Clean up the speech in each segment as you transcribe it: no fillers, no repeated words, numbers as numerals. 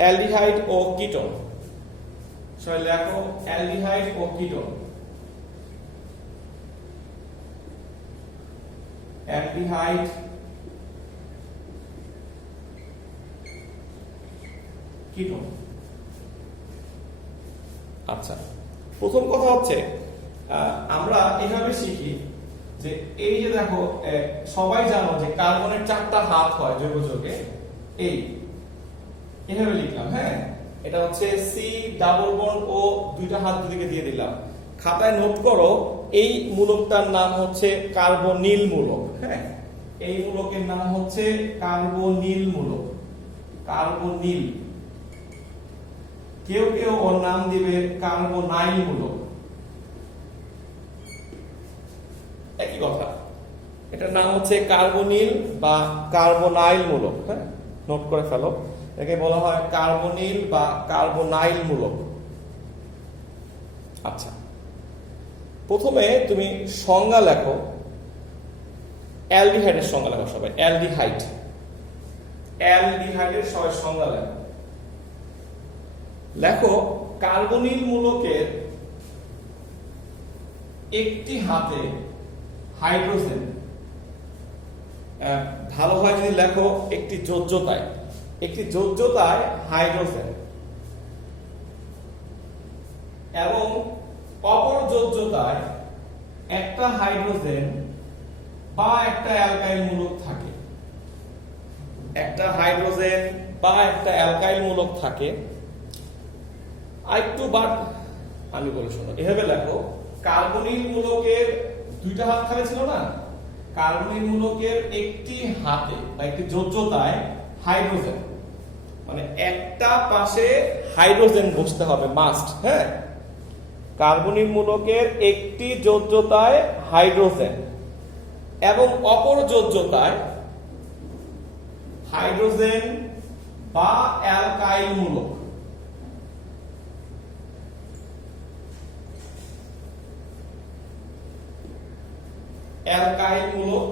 Aldehyde ও ketone. সবাই লেখো aldehyde ও ketone. Aldehyde ketone. আচ্ছা, প্রথম কথা হচ্ছে আমরা এভাবে শিখি যে এই যে দেখো সবাই জানো যে কার্বনের 4টা হাত হয় জৈব যৌগে, এভাবে লিখলাম। হ্যাঁ, এটা হচ্ছে সি ডাবল বন্ড ও 2টা হাত দুদিকে দিয়ে দিলাম। খাতায় নোট করো এই মূলকটার নাম হচ্ছে কার্বনিল মূলক। হ্যাঁ, এই মূলকের নাম হচ্ছে কার্বনিল মূলক, কার্বনিল। কেউ কেউ ওর নাম দিবে কার্বনাইল মূলক, একই কথা। এটার নাম হচ্ছে কার্বনিল বা কার্বনাইল মূলক। হ্যাঁ, নোট করে ফেলো, একে বলা হয় কার্বনিল বা কার্বনাইল মূলক। আচ্ছা, প্রথমে তুমি সংজ্ঞা লেখো, অ্যালডিহাইডের সংজ্ঞা লেখো সবাই। অ্যালডিহাইড, অ্যালডিহাইডের সবাই সংজ্ঞা লেখো। লেখো কার্বনিল মূলকের একটি হাতে হাইড্রোজেন, ভালো হয় যদি লেখো একটি যোজ্যতায়, একটি যোজ্যতায় হাইড্রোজেন, এবং অপর যোজ্যতায় একটা হাইড্রোজেন বা একটা অ্যালকাইল মূলক থাকে। একটা হাইড্রোজেন বা একটা অ্যালকাইল মূলক থাকে। আরেকটু বাট আমি বলে শোনো, এভাবে লেখো কার্বনিল মূলকের 2টা হাত খালি ছিল না, কার্বনিল মূলকের একটি হাতে বা একটি যোজ্যতায় হাইড্রোজেন, মানে একটা পাশে হাইড্রোজেন বসতে হবে মাস্ট। হ্যাঁ, কার্বনিল মূলকের একটি যোজ্যতায় হাইড্রোজেন এবং অপর যোজ্যতায় হাইড্রোজেন বা অ্যালকাইল মূলক। অ্যালকাইল মূলক,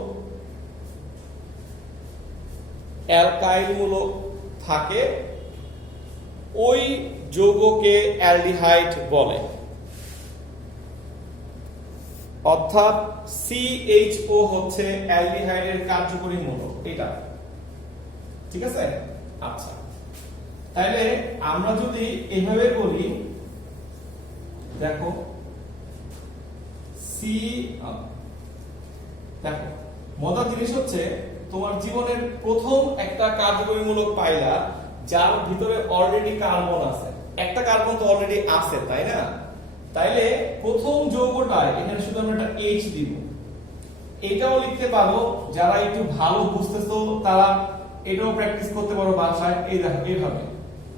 অ্যালকাইল মূলক থাকে, ওই যৌগকে অ্যালডিহাইড বলে। অর্থাৎ CHO হচ্ছে অ্যালডিহাইডের কার্যকরী মূলক, এটা ঠিক আছে। আচ্ছা, তাহলে আমরা যদি এভাবে বলি, দেখো দেখো মজার জিনিস হচ্ছে তোমার জীবনের প্রথম একটা কার্যকরী মূলক পাইলা যার ভিতরে অলরেডি কার্বন আছে। একটা কার্বন তো অলরেডি আছে, তাই না? তাইলে প্রথম যৌগটায় এখানে শুধু আমরা একটা H দিব। এটাও লিখতে পারো, যারা একটু ভালো বুঝতেছো তারা এটাও প্র্যাকটিস করতে পারো বাসায়। এই দেখো এইভাবে,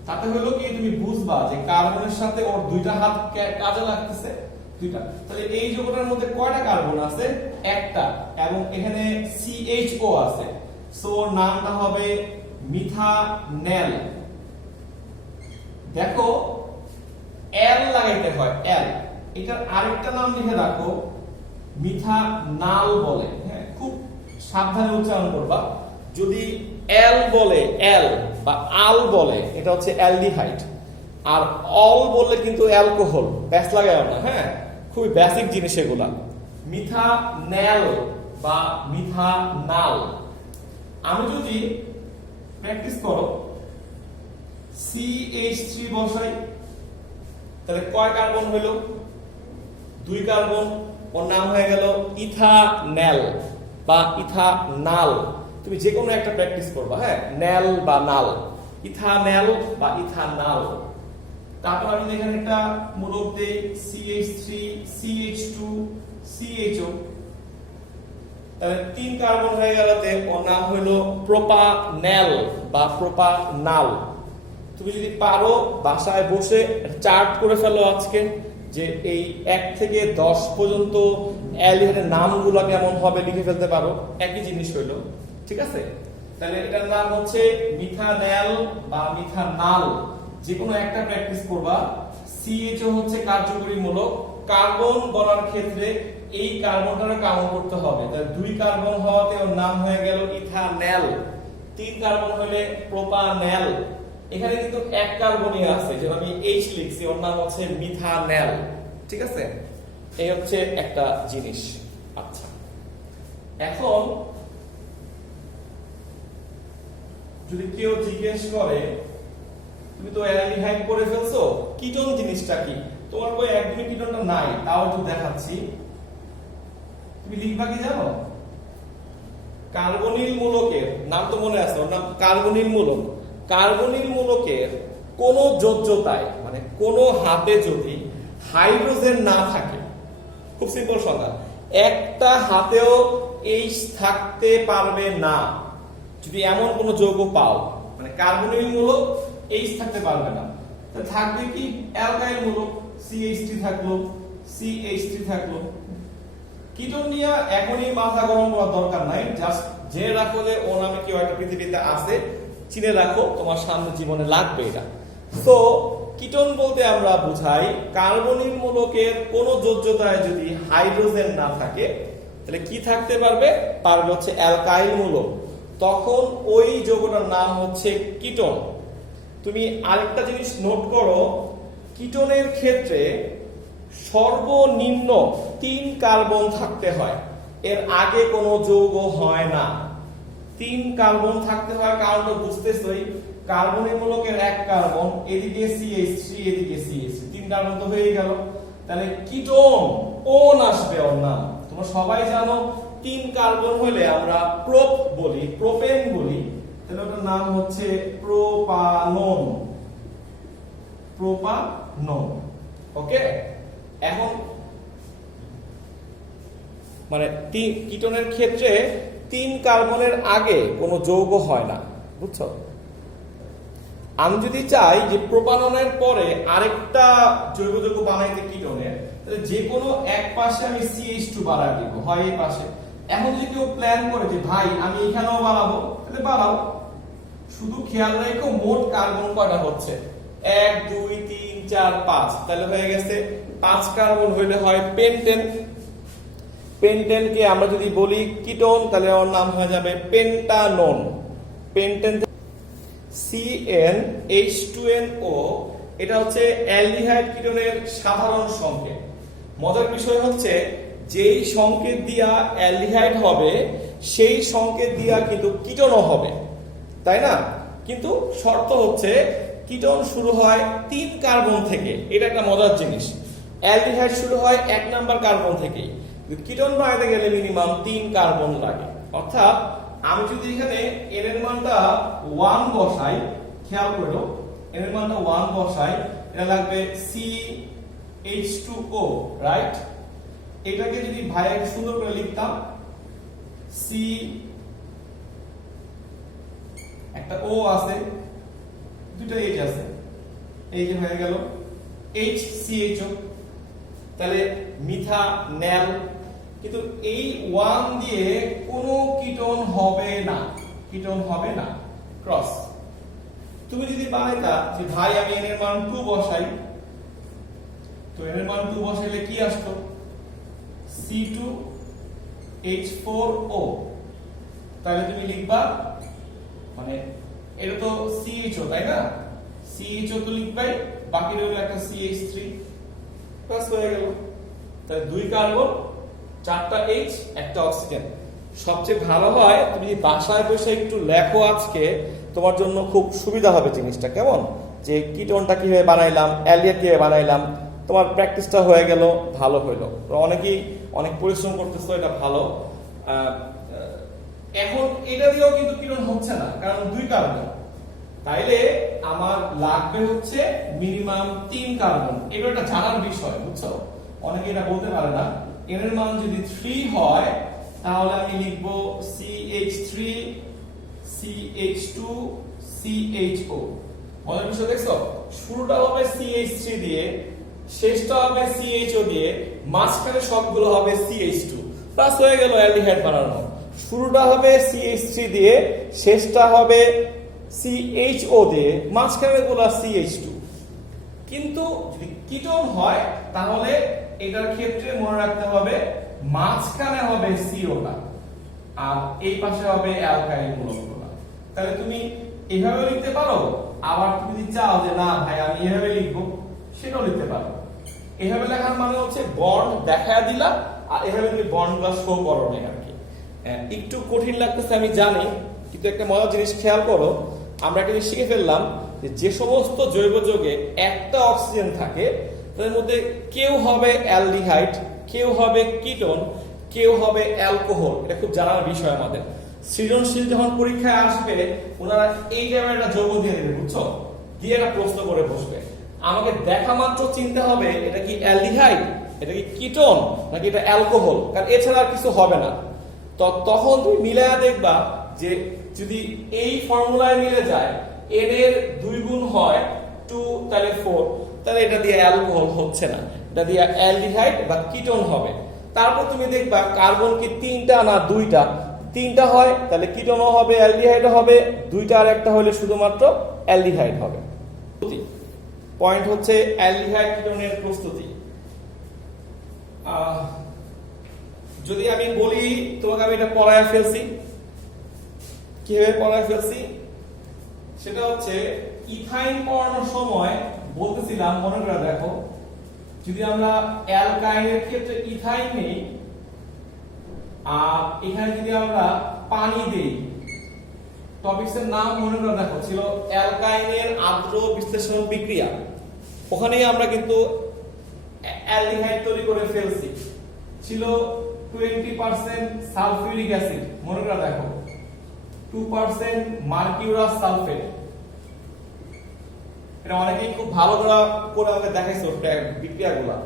তাতে হলো কি তুমি বুঝবা যে কার্বনের সাথে ওর 2টা হাত কাজে লাগতেছে, 2টা। তাহলে এই যৌগটার মধ্যে কয়টা কার্বন আছে? একটা, এবং এখানে CHO আছে, সো ওর নামটা হবে মিথানেল। দেখো L লাগাইতে হয়, L। এটার আরেকটা নাম লিখে রাখো, মিথানাল বলে। হ্যাঁ, খুব সাবধানে উচ্চারণ করবা। যদি L বলে, L বা আল বলে, এটা হচ্ছে অ্যালডিহাইড। আর অল বললে কিন্তু অ্যালকোহল, ব্যাস লাগায় না। হ্যাঁ, খুবই বেসিক জিনিস এগুলা। মিথানেল বা মিথানাল। আমি যদি প্র্যাকটিস করো CH3 বসাই, তাহলে কয় কার্বন হইল? 2 কার্বন, ওর নাম হয়ে গেল ইথানেল বা ইথানাল। তুমি যে কোনো একটা প্র্যাকটিস করবা। হ্যাঁ, নেল বা নাল, ইথানেল বা ইথানাল। তারপর আমি এখানে একটা মূলক দেই CH3 CH2 CHO, তাহলে 3 কার্বন হয়ে গেলতে ওর নাম হলো প্রোপানেল বা প্রোপানাল। তুমি যদি পারো বাসায় বসে চার্ট করে ফেলো আজকে, যে এই 1 থেকে 10 পর্যন্ত অ্যালডিহাইডের নামগুলো কেমন হবে লিখে ফেলতে পারো, একই জিনিস হইলো। ঠিক আছে, তাহলে এটার নাম হচ্ছে মিথানেল বা মিথানাল। যে কোনো একটা প্র্যাকটিস করবা। CHO হচ্ছে কার্যকরী মূলক। কার্বন বলার ক্ষেত্রে এই কার্বনটাকে কাউন্ট করতে হবে। তাহলে 2 কার্বন হওয়াতে ওর নাম হয়ে গেল ইথানেল, 3 কার্বন হলে প্রোপানেল, এখানে কিন্তু এক কার্বনই আছে, যেটা আমি H লিখছি, ওর নাম হচ্ছে মিথানেল। ঠিক আছে, এই হচ্ছে একটা জিনিস। আচ্ছা, এখন যদি কেউ জিজ্ঞেস করে তুমি তো অ্যালডিহাইড করে ফেলছো, কিটোন জিনিসটা কি? তোমার বই একদমই কিটোনটা নাই, তাও একটু দেখাচ্ছি। তুমি লিখবা কি জানো? কার্বনিল মূলকের নাম তো মনে আছে, ওর নাম কার্বনিল মূলক। কার্বনিল মূলকের কোন যোজ্যতায়, মানে কোন হাতে যদি হাইড্রোজেন না থাকে, খুব সিম্পল সংজ্ঞা, একটা হাতেও H থাকতে পারবে না। যদি এমন কোন যৌগ পাও, মানে কার্বনিল মূলক H থাকতে পারবে না, তা থাকবে কি অ্যালকাইল মূলক, CH3 থাকলো, CH3 থাকলো। কিটোন নিয়ে এখনই মাথা গরম করার দরকার নাই, জাস্ট জেনে রাখো যে ও নামে কেউ একটা পৃথিবীতে আছে, চিনে রাখো, তোমার সামনে জীবনে লাগবে এটা। তো কিটোন বলতে আমরা বুঝাই কার্বনিল মূলকের কোন যোজ্যতায় যদি হাইড্রোজেন না থাকে, তাহলে কি থাকতে পারবে? পারবে হচ্ছে অ্যালকাইল মূলক। তখন ওই যৌগটার নাম হচ্ছে কিটোন। তুমি আরেকটা জিনিস নোট করো, কিটোনের ক্ষেত্রে সর্বনিম্ন 3 কার্বন থাকতে হয়, এর আগে কোনো যৌগ হয় না। 3 কার্বন থাকতে হয়, কারণ তো বুঝতেছই, কার্বনিল মূলকের এক কার্বন, এদিকে CH3 এদিকে CH3, 3 কার্বন তো হয়ে গেল। তাহলে কিটোন ওন আসবে ওর নাম। তোমরা সবাই জানো 3 কার্বন হলে আমরা প্রোপ বলি, প্রোপেন বলি, তাহলে ওটার নাম হচ্ছে প্রোপানন। প্রোপানন, ওকে। এখন মানে কিটোনের ক্ষেত্রে 3 কার্বনের আগে কোনো যৌগ হয় না, বুঝছো? আমি যদি চাই যে প্রোপাননের পরে আরেকটা জৈব যৌগ বানাইতে কিটোনের, তাহলে যে কোনো এক পাশে আমি CH2 বাড়ায় দিব, হয় এই পাশে। এখন যদি কেউ প্ল্যান করে যে ভাই আমি এখানেও বানাবো, তাহলে বানাও, শুধু খেয়াল রাখো মোট কার্বন কয়টা হচ্ছে, 1 2 3 4 5, তাহলে হয়ে গেছে 5 কার্বন হইলে হয় পেন্টেন। পেন্টেনকে আমরা যদি বলি কিটোন, তাহলে ওর নাম হয়ে যাবে পেন্টানোন। পেন্টেন CnH2nO, এটা হচ্ছে অ্যালডিহাইড কিটোনের সাধারণ সংকেত। মজার বিষয় হচ্ছে যেই সংকেত দিয়া অ্যালডিহাইড হবে সেই সংকেত দিয়া কিন্তু কিটোনও হবে, তাই না? কিন্তু শর্ত হচ্ছে কিটোন শুরু হয় 3 কার্বন থেকে, এটা একটা মজার জিনিস। অ্যালডিহাইড শুরু হয় 1 নাম্বার কার্বন থেকেই, কিটোন বানাতে গেলে মিনিমাম 3 কার্বন লাগে। অর্থাৎ আমি যদি এখানে n এর মানটা 1 বসাই, খেয়াল করো n এর মানটা 1 বসাই, এটা লাগবে CH2O, রাইট? এটাকে যদি ভাইয়ের সুন্দর করে লিখতাম, C একটা O আছে, দুটো H আছে, এই যে হয়ে গেল HCHO, তাহলে মিথানেল। কিন্তু এই 1 দিয়ে কোনো কিটোন হবে না, কিটোন হবে না, ক্রস। তুমি যদি বানাইতা যে ভাই আমি n এর মান 2 বসাই, তো n এর মান 2 বসাইলে কি আসতো? C2H4O। তাহলে তুমি লিখবা, মানে এটা তো CHO, তাই না? CHO তো লিখবাই, বাকি রইল একটা CH3, বাস হয়ে গেল। তাহলে 2 কার্বন, 4টা H, একটা অক্সিজেন। সবচেয়ে ভালো হয় তুমি বাসায় বসে একটু লেখো, আজকে তোমার জন্য খুব সুবিধা হবে জিনিসটা, কেমন? যে কিটোনটা কিভাবে বানাইলাম, অ্যালডিহাইড কিভাবে বানাইলাম, তোমার প্র্যাকটিসটা হয়ে গেল, ভালো হইলো। তো অনেকেই অনেক পরিশ্রম করতেছো, এটা ভালো। এখন এটা দিয়েও কিন্তু কিটোন হচ্ছে না, কারণ 2 কার্বন। তাইলে আমার লাগবে হচ্ছে মিনিমাম 3 কার্বন। এটা একটা জানার বিষয়, বুঝছো? অনেকে এটা বলতে পারে না। n এর মান যদি 3 হয়, তাহলে আমি লিখব CH3 CH2 CHO। মজার বিষয় দেখছো? শুরুটা হবে CH3 দিয়ে, শেষটা হবে CHO দিয়ে, মাঝখানে সবগুলো হবে CH2, প্লাস হয়ে গেল অ্যালডিহাইড বানানো। শুরুটা হবে CH3 দিয়ে, শেষটা হবে CHO দিয়ে, মাঝখানে গুলো CH2। কিন্তু যদি কিটোন হয় তাহলে এটার ক্ষেত্রে মনে রাখতে হবে মাঝখানে হবে COটা আর এই পাশে হবে অ্যালকাইল মূলকটা। তাহলে তুমি এভাবে লিখতে পারো আবার তুমি যদি চাও যে না ভাই আমি এভাবে লিখবো, সেটাও লিখতে পারো। এভাবে লেখার মানে হচ্ছে বন্ড দেখায় দিলা, আর এভাবে তুমি বন্ডগুলো শো করো না আর কি। একটু কঠিন লাগতেছে আমি জানি, কিন্তু একটা মজার জিনিস খেয়াল করো, আমরা একটা জিনিস শিখে ফেললাম যে সমস্ত জৈব যৌগে একটা অক্সিজেন থাকে তাদের মধ্যে কেউ হবে অ্যালডিহাইড, কেউ হবে কিটোন, কেউ হবে অ্যালকোহল। এটা খুব জানার বিষয় আমাদের। সৃজনশীল যখন পরীক্ষায় আসবে ওনারা এই টাইপের একটা যৌগ দিয়ে দেবে, বুঝছো, দিয়ে একটা প্রশ্ন করে বসবে। আমাকে দেখা মাত্র চিন্তা হবে এটা কি অ্যালডিহাইড, এটা কি কিটোন, নাকি এটা অ্যালকোহল, কারণ এছাড়া আর কিছু হবে না। তো তখন তুমি মিলায়া দেখবা যে যদি এই ফর্মুলায় মিলে যায় n এর 2 গুণ হয় 2 তাহলে 4, তাহলে এটা দিয়ে অ্যালকোহল হচ্ছে না, এটা দিয়ে অ্যালডিহাইড বা কিটোন হবে। তারপর তুমি দেখবা কার্বন কি 3টা না 2টা, 3টা হয় তাহলে কিটোনও হবে অ্যালডিহাইডও হবে, 2টা আর একটা হলে শুধুমাত্র অ্যালডিহাইড হবে। পয়েন্ট হচ্ছে অ্যালডিহাইড কিটোনের প্রস্তুতি। যদি আমি বলি তোমাকে, আমি এটা পড়ায় ফেলছি, কিভাবে পড়ায় ফেলছি সেটা হচ্ছে ইথাইন পড়ানোর সময় বলতেছিলাম, মনে করে দেখো, যদি আমরা অ্যালকাইনের ক্ষেত্রে ইথাইন নেই আর এখানে যদি আমরা পানি দেই, টপিকসের নাম মনে করে দেখো ছিল অ্যালকাইনের আদ্র বিশ্লেষণ বিক্রিয়া। ওখানেই আমরা কিন্তু অ্যালডিহাইড তৈরি করে ফেলছি। ছিল 20% সালফিউরিক অ্যাসিড, মনে করে দেখো 2% মার্কিউরাস সালফেট। এটা অনেকেই খুব ভালো করে আমাকে দেখাইছো বিক্রিয়াগুলা।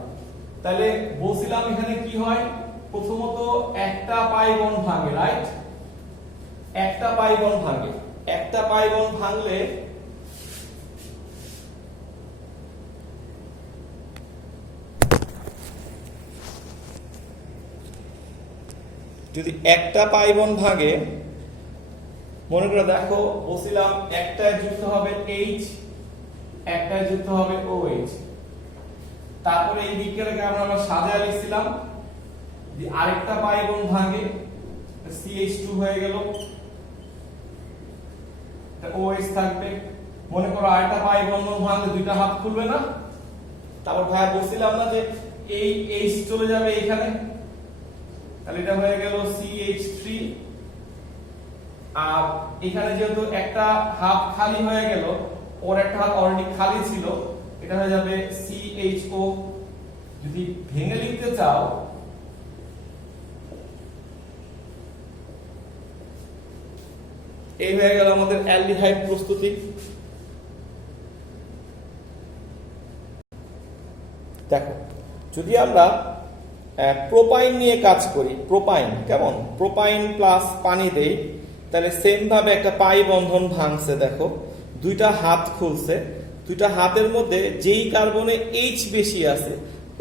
তাহলে বলছিলাম এখানে কি হয়, প্রথমত একটা পাই বন্ড ভাঙে, রাইট, একটা পাই বন্ড ভাঙে। একটা পাই বন্ড ভাঙলে যদি একটা পাই বন্ড ভাঙে, মনে করে দেখো বলছিলাম একটায় যুক্ত হবে H, একটায় যুক্ত হবে OH। তারপরে এই বিক্রিয়াটাকে আমরা সাজায় লিখছিলাম, আরেকটা পাই বন্ড ভাঙে CH2 হয়ে গেল, OH থাকবে। মনে করো আরেকটা পাই বন্ড ভাঙলে দুইটা হাত খুলবে না, তারপর ভাই বলছিলাম না যে এই H চলে যাবে এখানে, তাহলে এটা হয়ে গেল CH3। আর এখানে যেহেতু একটা হাত খালি হয়ে গেল, ওর একটা হাত অলরেডি খালি ছিল, এটা হয়ে যাবে CHO। যদি ভেঙে লিখতে চাও এই হয়ে গেল আমাদের অ্যালডিহাইড প্রস্তুতি। দেখো যদি আমরা প্রোপাইন নিয়ে কাজ করি, প্রোপাইন কেমন, প্রোপাইন প্লাস পানি দেই, তাহলে সেম ভাবে একটা পাই বন্ধন ভাঙছে, দেখো দুইটা হাত খুলছে, দুইটা হাতের মধ্যে যেই কার্বনে H বেশি আছে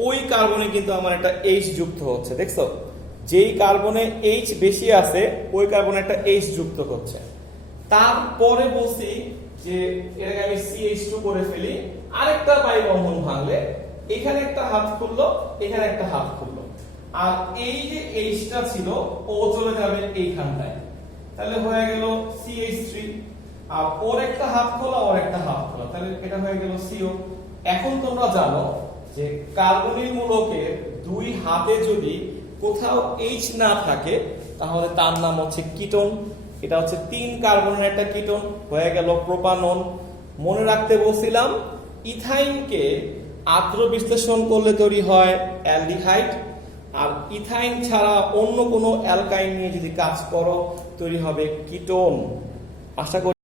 ওই কার্বনে কিন্তু আমার একটা H যুক্ত হচ্ছে, দেখছো, যেই কার্বনে H বেশি আছে ওই কার্বনে একটা H যুক্ত হচ্ছে। তারপরে বলছি যে এটাকে আমি CH2 করে ফেলি, আরেকটা পাই বন্ধন ভাঙলে এখানে একটা হাত খুললো, এখানে একটা হাত খুললো, আর এই যে Hটা ছিল ও চলে যাবে এইখানটায়, তাহলে হয়ে গেল CH3। আর ওর একটা হাত খোলা, ওর একটা হাত খোলা, তাহলে এটা হয়ে গেল CO। এখন তোমরা জানো যে কার্বনিক মূলকের দুই হাতে যদি কোথাও H না থাকে তাহলে তার নাম হচ্ছে কিটোন। এটা হচ্ছে 3 কার্বনের একটা কিটোন, হয়ে গেল প্রোপানন। মনে রাখতে বলছিলাম ইথাইনকে আদ্র বিশ্লেষণ করলে তৈরি হয় অ্যালডিহাইড, আর ইথাইন ছাড়া অন্য কোনো অ্যালকাইন নিয়ে যদি কাজ করো তৈরি হবে কিটোন। আশা করি